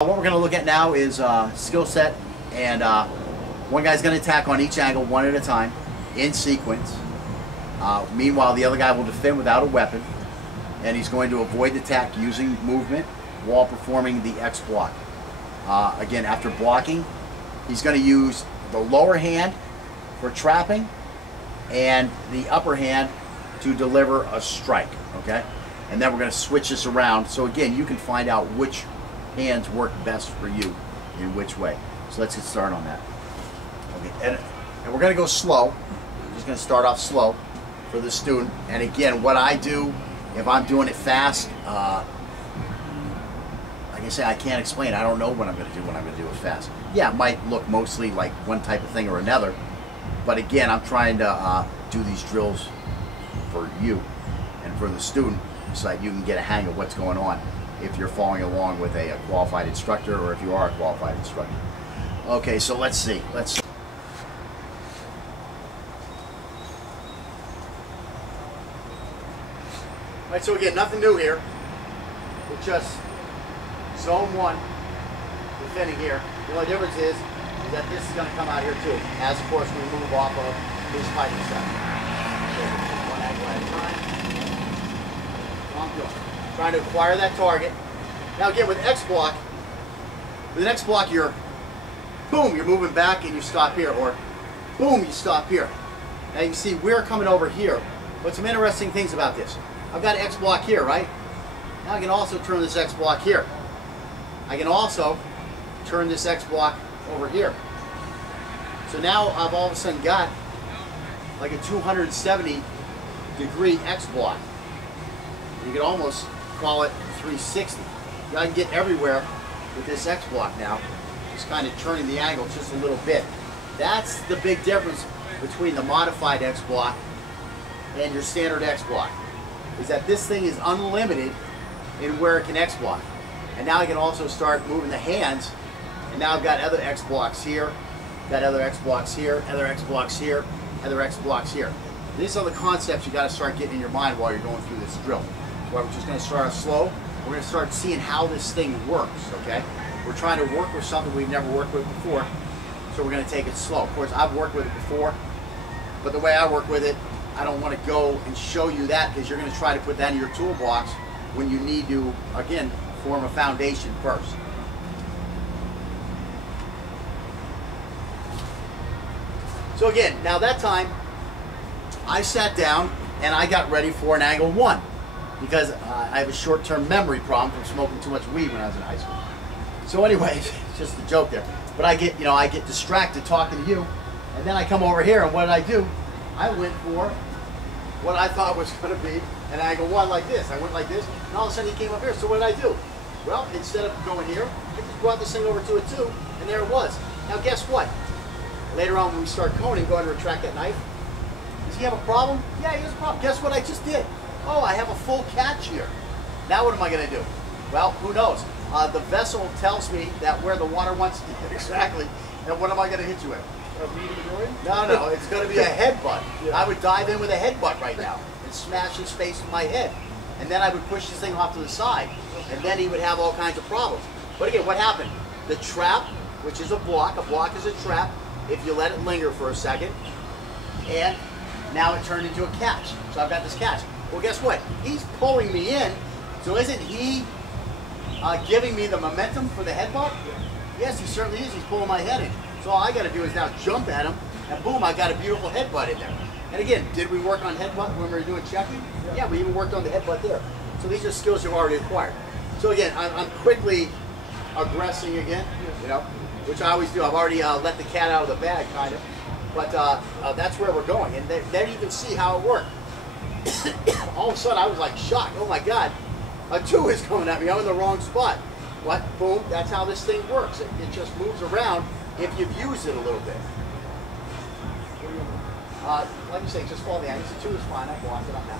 What we're going to look at now is skill set, and one guy's going to attack on each angle one at a time in sequence. Meanwhile, the other guy will defend without a weapon, and he's going to avoid the attack using movement while performing the X block. Again, after blocking, he's going to use the lower hand for trapping and the upper hand to deliver a strike, okay? And then we're going to switch this around. So again, you can find out which hands work best for you in which way. So let's get started on that. Okay, and we're going to go slow. We're just going to start off slow for the student. And again, what I do, if I'm doing it fast, like I say, I can't explain. I don't know what I'm going to do when I'm going to do it fast. Yeah, it might look mostly like one type of thing or another, but again, I'm trying to do these drills for you and for the student so that you can get a hang of what's going on if you're following along with a qualified instructor, or if you are a qualified instructor. Okay, so let's see. All right, so again, nothing new here. We're just zone one, defending here. The only difference is that this is going to come out here too, as of course we move off of his fighting style. So one angle at a time. I'm doing. Trying to acquire that target. Now again, with X block, you're boom, you're moving back and you stop here, or boom, you stop here. Now you can see we're coming over here. But some interesting things about this. I've got X block here, right? Now I can also turn this X block here. I can also turn this X block over here. So now I've all of a sudden got like a 270-degree X block. You could almost call it 360. I can get everywhere with this X block now. Just kind of turning the angle just a little bit. That's the big difference between the modified X block and your standard X block, is that this thing is unlimited in where it can X block. And now I can also start moving the hands, and now I've got other X blocks here, got other X blocks here, other X blocks here, other X blocks here. These are the concepts you got to start getting in your mind while you're going through this drill. So we're just going to start off slow. We're going to start seeing how this thing works, okay? We're trying to work with something we've never worked with before, so we're going to take it slow. Of course, I've worked with it before, but the way I work with it, I don't want to go and show you that, because you're going to try to put that in your toolbox when you need to, again, form a foundation first. So again, now that time, I sat down and I got ready for an angle one, because I have a short-term memory problem from smoking too much weed when I was in high school. So anyways, it's just a joke there. But I get distracted talking to you, and then I come over here, and what did I do? I went for what I thought was going to be an angle one like this. I went like this, and all of a sudden he came up here. So what did I do? Well, instead of going here, I just brought this thing over to it too, and there it was. Now guess what? Later on when we start coning, go ahead and retract that knife. Does he have a problem? Yeah, he has a problem. Guess what I just did? Oh, I have a full catch here. Now what am I going to do? Well, who knows? The vessel tells me that where the water wants to get exactly, and what am I going to hit you with? No, it's going to be a headbutt. Yeah. I would dive in with a headbutt right now and smash his face with my head. And then I would push this thing off to the side. And then he would have all kinds of problems. But again, what happened? The trap, which is a block is a trap if you let it linger for a second. And now it turned into a catch. So I've got this catch. Well, guess what? He's pulling me in. So isn't he giving me the momentum for the headbutt? Yes, he certainly is. He's pulling my head in. So all I got to do is now jump at him, and boom, I got a beautiful headbutt in there. And again, did we work on headbutt when we were doing checking? Yeah, we even worked on the headbutt there. So these are skills you've already acquired. So again, I'm quickly aggressing again, you know, which I always do. I've already let the cat out of the bag, kind of. But that's where we're going. And there you can see how it worked. All of a sudden, I was like shocked. Oh my God, a two is coming at me. I'm in the wrong spot. What? Boom. That's how this thing works. It just moves around if you've used it a little bit. Like you say, just follow the angles. The two is fine. I blocked it up now.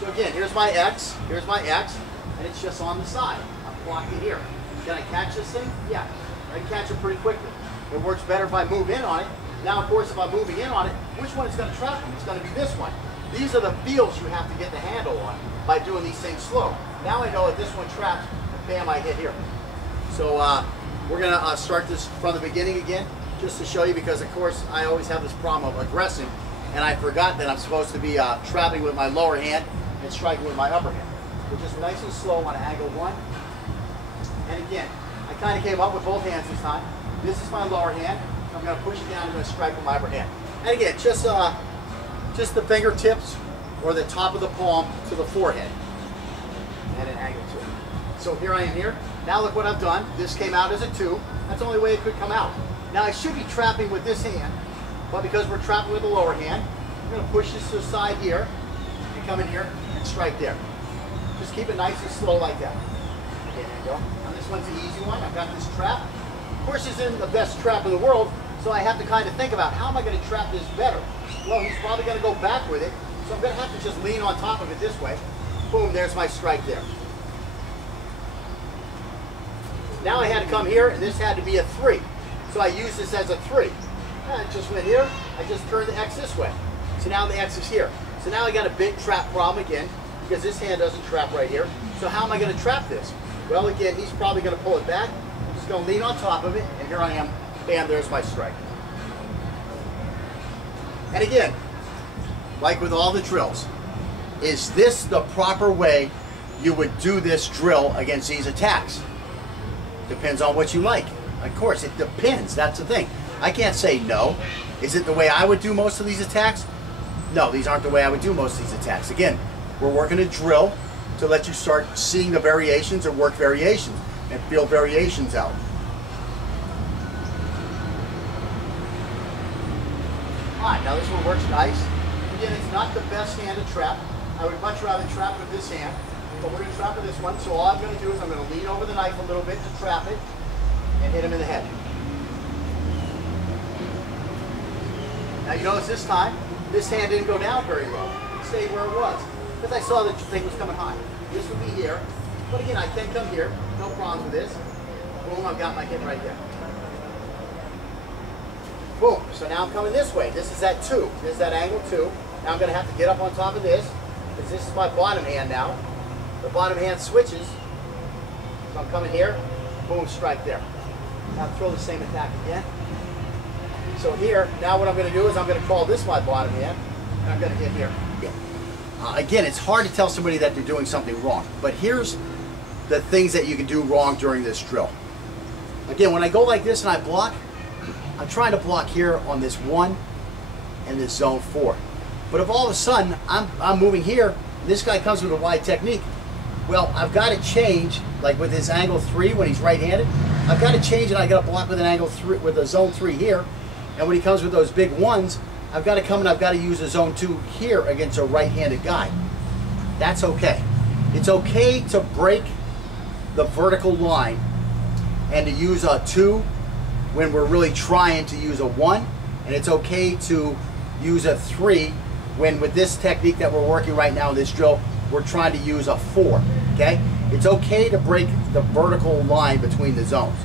So again, here's my X, and it's just on the side. I'm blocking here. Can I catch this thing? Yeah, I can catch it pretty quickly. It works better if I move in on it. Now, of course, if I'm moving in on it, which one is going to trap them? It's going to be this one. These are the feels you have to get the handle on by doing these things slow. Now I know that this one traps, bam, I hit here. So we're gonna start this from the beginning again, just to show you, because of course I always have this problem of aggressing, and I forgot that I'm supposed to be trapping with my lower hand and striking with my upper hand. So just nice and slow on angle 1. And again, I kind of came up with both hands this time. This is my lower hand. So I'm going to push it down and going to strike with my upper hand. And again, just the fingertips or the top of the palm to the forehead. And an angle 2. So here I am here. Now look what I've done. This came out as a 2. That's the only way it could come out. Now I should be trapping with this hand, but because we're trapping with the lower hand, I'm going to push this to the side here and come in here and strike there. Just keep it nice and slow like that. Okay, there you go. Now this one's an easy one. I've got this trap. Of course, this isn't the best trap in the world, so I have to kind of think about how am I going to trap this better. Well, he's probably going to go back with it, so I'm going to have to just lean on top of it this way. Boom, there's my strike there. Now I had to come here, and this had to be a 3. So I use this as a 3. I just went here, I just turned the X this way. So now the X is here. So now I got a big trap problem again, because this hand doesn't trap right here. So how am I going to trap this? Well, again, he's probably going to pull it back. I'm just going to lean on top of it, and here I am. Bam, there's my strike. And again, like with all the drills, is this the proper way you would do this drill against these attacks? Depends on what you like. Of course, it depends. That's the thing. I can't say no. Is it the way I would do most of these attacks? No, these aren't the way I would do most of these attacks. Again, we're working a drill to let you start seeing the variations or work variations and feel variations out. Alright, now this one works nice. Again, it's not the best hand to trap. I would much rather trap with this hand, but we're going to trap with this one. So all I'm going to do is I'm going to lean over the knife a little bit to trap it and hit him in the head. Now you notice this time, this hand didn't go down very low. It stayed where it was, because I saw that the thing was coming high. This would be here, but again, I can come here, no problems with this. Boom, I've got my hit right there. Boom, so now I'm coming this way. This is that 2, this is that angle 2. Now I'm going to have to get up on top of this, because this is my bottom hand now. The bottom hand switches, so I'm coming here, boom, strike there. Now throw the same attack again. So here, now what I'm going to do is I'm going to call this my bottom hand, and I'm going to hit here. Again, it's hard to tell somebody that they're doing something wrong, but here's the things that you can do wrong during this drill. Again, when I go like this and I block, I'm trying to block here on this 1 and this zone 4. But if all of a sudden I'm moving here, this guy comes with a wide technique, well, I've got to change, like with his angle 3 when he's right-handed, I've got to change it. I got to block with an angle 3, with a zone 3 here. And when he comes with those big 1s, I've got to come and I've got to use a zone 2 here against a right-handed guy. That's okay. It's okay to break the vertical line and to use a 2 when we're really trying to use a 1. And it's okay to use a 3 when, with this technique that we're working right now in this drill, we're trying to use a 4. Okay? It's okay to break the vertical line between the zones.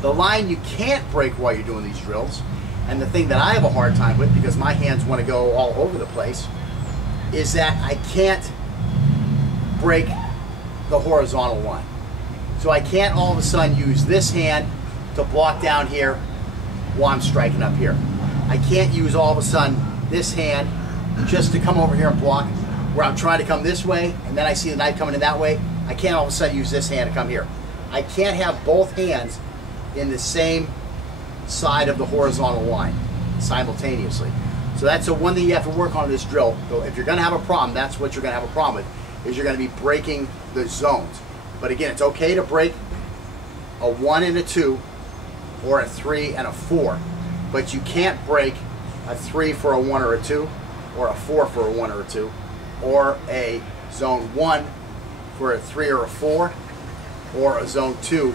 The line you can't break while you're doing these drills, and the thing that I have a hard time with, because my hands want to go all over the place, is that I can't break the horizontal line. So I can't all of a sudden use this hand to block down here while I'm striking up here. I can't use all of a sudden this hand just to come over here and block where I'm trying to come this way, and then I see the knife coming in that way. I can't all of a sudden use this hand to come here. I can't have both hands in the same side of the horizontal line simultaneously. So that's the one thing you have to work on in this drill. So if you're going to have a problem, that's what you're going to have a problem with, is you're going to be breaking the zones. But again, it's okay to break a 1 and a 2 or a 3 and a 4, but you can't break a 3 for a 1 or a 2 or a 4 for a 1 or a 2 or a zone 1 for a 3 or a 4 or a zone 2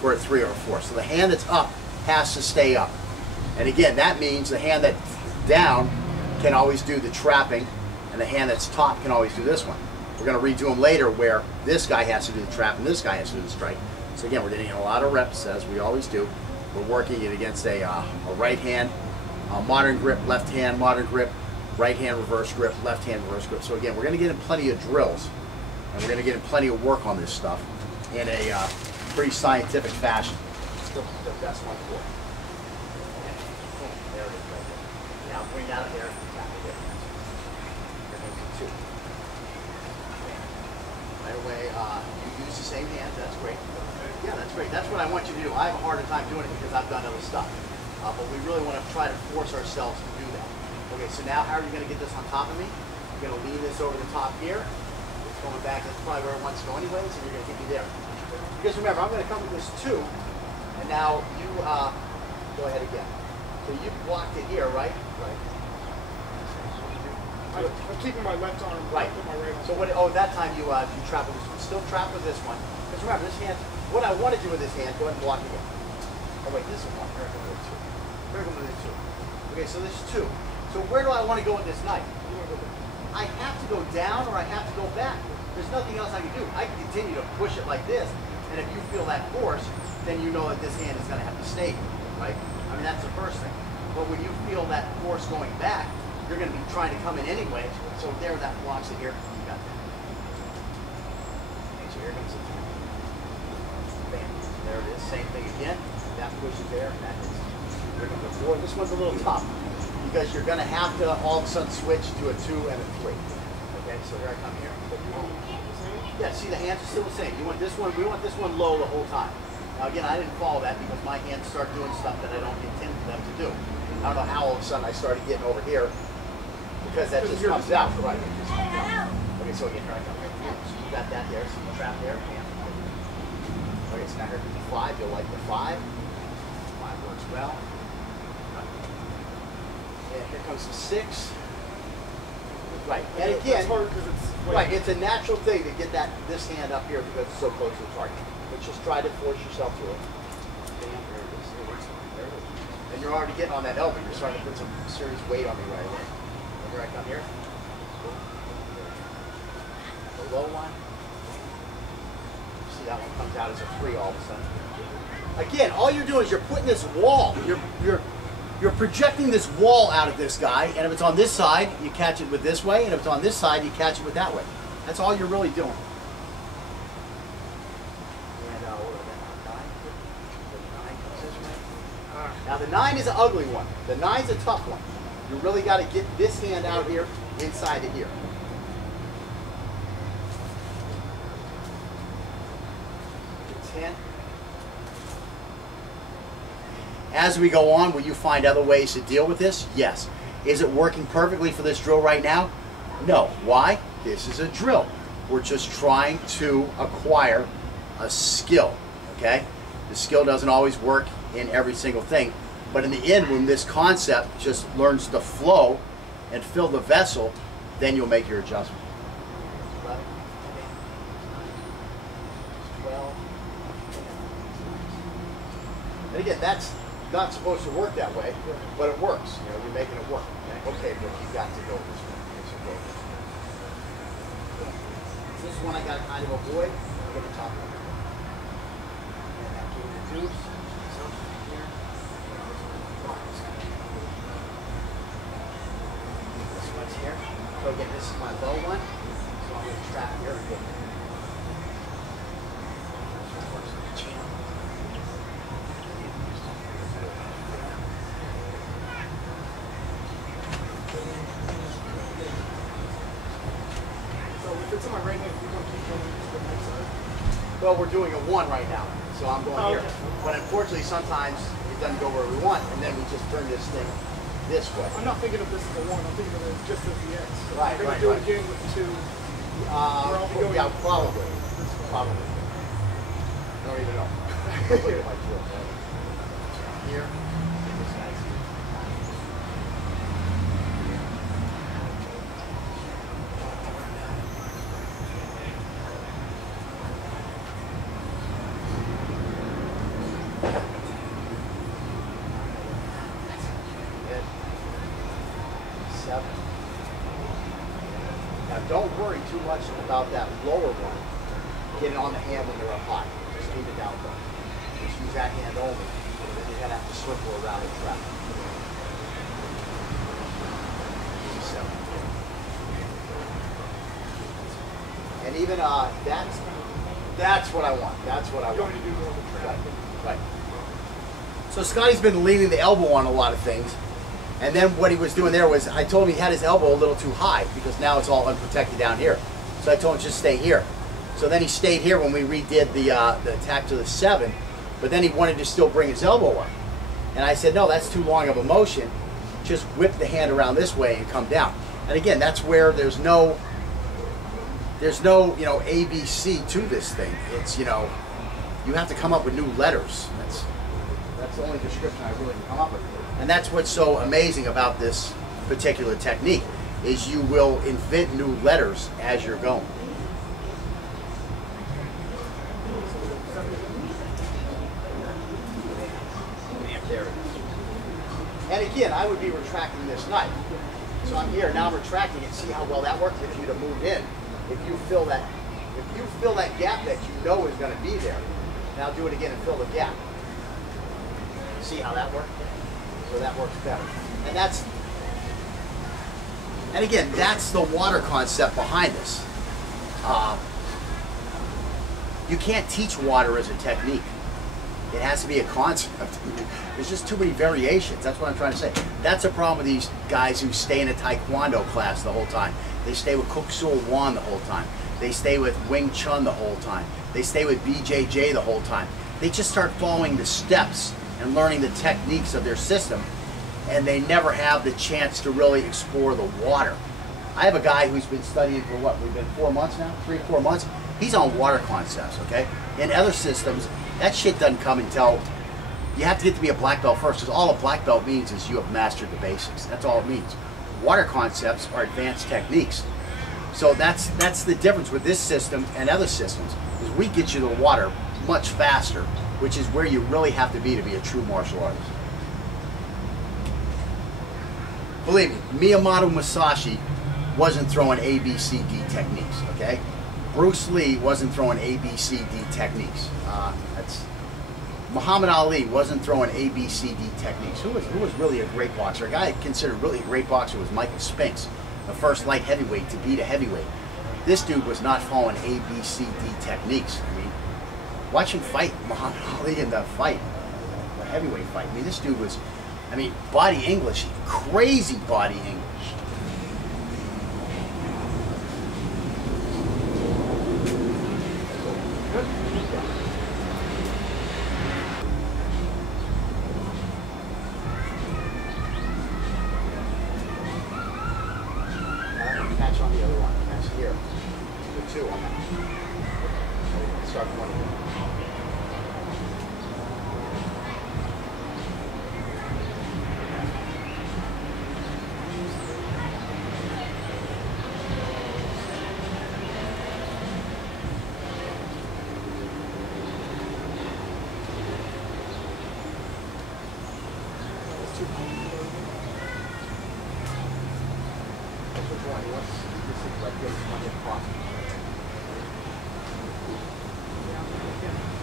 for a 3 or a 4. So the hand that's up has to stay up. And again, that means the hand that's down can always do the trapping, and the hand that's top can always do this one. We're going to redo them later where this guy has to do the trap and this guy has to do the strike. So again, we're getting a lot of reps, as we always do. We're working it against a right hand, modern grip, left hand, modern grip, right hand, reverse grip, left hand, reverse grip. So again, we're going to get in plenty of drills, and we're going to get in plenty of work on this stuff in a pretty scientific fashion. It's the best one for it. Boom, there it is right there. Now bring that up there and tap it there. Here goes the two. Right away, you use the same hand, that's great. Yeah, that's great. That's what I want you to do. I have a harder time doing it because I've done other stuff. But we really want to try to force ourselves to do that. Okay, so now how are you going to get this on top of me? You're going to lean this over the top here. It's going back, that's probably where it wants to go anyways, and you're going to hit me there. Because remember, I'm going to come with this 2, and now you go ahead again. So you blocked it here, right? Right. I'm keeping my left arm right. With my right arm. So what? Oh, that time you trap with this one. Still trap with this one. Because remember, this hand. What I want to do with this hand, go ahead and block again. Oh wait, this is 1. Here I go with 2. Here I go with 2. Okay, so this is 2. So where do I want to go with this knife? I have to go down or I have to go back. There's nothing else I can do. I can continue to push it like this, and if you feel that force, then you know that this hand is going to have to stay, right? I mean, that's the first thing. But when you feel that force going back, you're going to be trying to come in anyway. So there, that blocks it here. You got that. Okay, so here comes the 3. Bam. There it is. Same thing again. That pushes there. That is. Here comes the 4. This one's a little tough because you're going to have to all of a sudden switch to a 2 and a 3. Okay, so here I come here. Yeah, see the hands are still the same. You want this one, we want this one low the whole time. Now again, I didn't follow that because my hands start doing stuff that I don't intend for them to do. I don't know how all of a sudden I started getting over here because that just comes out. Right, it just comes out. Okay, so again, here I come. So you got that there, so you trap there. Okay, so now here comes the 5. You'll like the 5. 5 works well. And here comes the 6. Right, and again, right, it's a natural thing to get this hand up here because it's so close to the target. But just try to force yourself to it. Bam, there it is. There it is. And you're already getting on that elbow. You're starting to put some serious weight on me right away. And here I come here. The low one. See that one comes out as a 3 all of a sudden. Again, all you're doing is you're putting this wall. You're projecting this wall out of this guy, and if it's on this side, you catch it with this way, and if it's on this side, you catch it with that way. That's all you're really doing. And now the 9 is an ugly one. The 9's a tough one. You really got to get this hand out here, inside of here. The 10. As we go on, will you find other ways to deal with this? Yes. Is it working perfectly for this drill right now? No. Why? This is a drill. We're just trying to acquire a skill, okay? The skill doesn't always work in every single thing, but in the end, when this concept just learns to flow and fill the vessel, then you'll make your adjustment. 12. And again, that's not supposed to work that way, but it works. You know, you're making it work. Okay, but you got to go this way. This is one I got to kind of avoid. I'm going to top it. And that came the tubes. So here. This one's here. So again, this is my low one. So I'm going to trap here and go. It's on my right hand. You want to keep going to the right side? Well, we're doing a 1 right now, so I'm going here. Okay. But unfortunately, sometimes it doesn't go where we want, and then we just turn this thing this way. I'm not thinking of this as a 1. I'm thinking of it just as the X. Right, I'm going to do it again with the 2. Yeah, probably. Probably. I don't even know. Look at my drill. Here. This guy's here. Now don't worry too much about that lower one getting on the hand when you're up high. Just leave it down low. Just use that hand only, and then you're going to have to swivel around the trap. 7. And even that's That's what I want. That's what I You want. want to do more of the trap. Right. So Scotty's been leaning the elbow on a lot of things. And then what he was doing there was, I told him he had his elbow a little too high because now it's all unprotected down here. So I told him just stay here. So then he stayed here when we redid the attack to the 7, but then he wanted to still bring his elbow up. And I said, no, that's too long of a motion. Just whip the hand around this way and come down. And again, that's where there's no ABC to this thing. It's, you have to come up with new letters. That's the only description I really can come up with. And that's what's so amazing about this particular technique, is you will invent new letters as you're going. There it is. And again, I would be retracting this knife. So I'm here, now I'm retracting it. See how well that works if you'd have moved in. If you fill that gap that you know is going to be there. Now do it again and fill the gap. See how that works? So that works better. And again, that's the water concept behind this. You can't teach water as a technique. It has to be a concept. There's just too many variations. That's what I'm trying to say. That's a problem with these guys who stay in a Taekwondo class the whole time. They stay with Kuk Sul Wan the whole time. They stay with Wing Chun the whole time. They stay with BJJ the whole time. They just start following the steps and learning the techniques of their system, and they never have the chance to really explore the water. I have a guy who's been studying for what, we've been 4 months now? 3 or 4 months? He's on water concepts, okay? In other systems, that shit doesn't come until you have to get to be a black belt first, because all a black belt means is you have mastered the basics. That's all it means. Water concepts are advanced techniques. So that's the difference with this system and other systems, is we get you to the water much faster, which is where you really have to be a true martial artist. Believe me, Miyamoto Musashi wasn't throwing A, B, C, D techniques, okay? Bruce Lee wasn't throwing A, B, C, D techniques. Muhammad Ali wasn't throwing A, B, C, D techniques. Who was really a great boxer? A guy considered really a great boxer was Michael Spinks, the first light heavyweight to beat a heavyweight. This dude was not following A, B, C, D techniques. I mean, watch him fight Muhammad Ali in the fight, the heavyweight fight. I mean, this dude was, body English, crazy body English. Catch on the other one. Catch here. The 2 on that. Start from 1.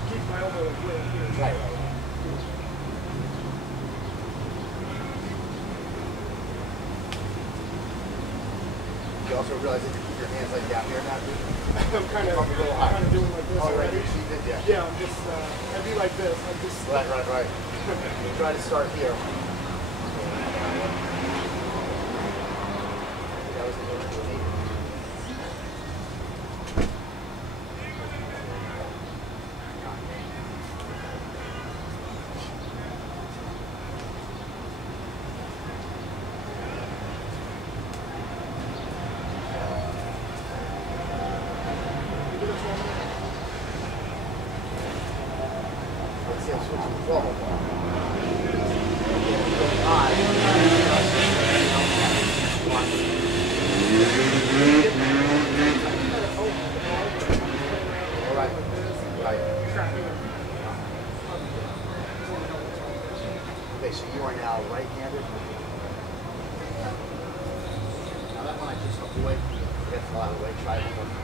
Keep my elbow way here. Right. You also realize that you keep your hands like down here now, dude? I'm kind of Up a little higher. doing like this. Oh, right. already. You did, yeah. Yeah, I'm just, I do like this. I'm just. Right. Try to start here. That was the movement you needed. Let's see, I'm switching to 12 of them. Okay, so you are now right-handed. Now that one I just hooked away. Get a lot away. Try it one more.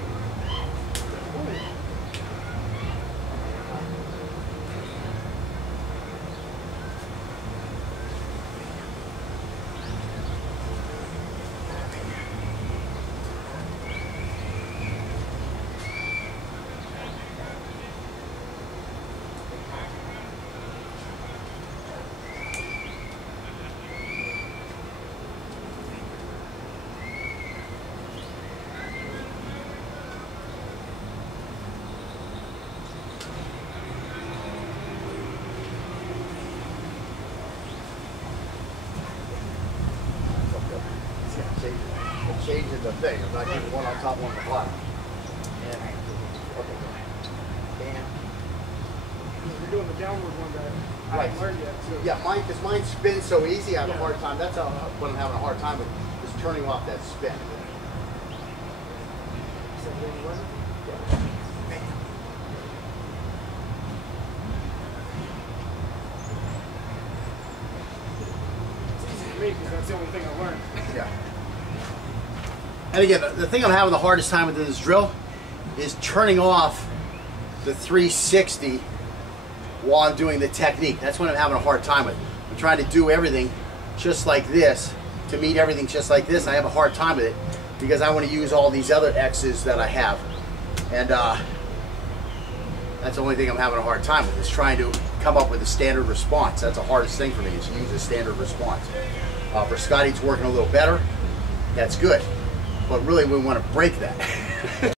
changing the thing. I'm not keeping one on top, one on the bottom. And, okay. And, You're doing the downward one that I right. haven't learned yet too. Yeah, because mine spins so easy, I have a Yeah. hard time. That's what I'm having a hard time with, is turning off that spin. So then you learn? It's easy for me because that's the only thing I learned. Yeah. And again, the thing I'm having the hardest time with in this drill is turning off the 360 while I'm doing the technique. That's what I'm having a hard time with. I'm trying to do everything just like this, to meet everything just like this. I have a hard time with it because I want to use all these other X's that I have. And that's the only thing I'm having a hard time with, is trying to come up with a standard response. That's the hardest thing for me, is to use a standard response. For Scotty, it's working a little better. That's good. But really, we want to break that.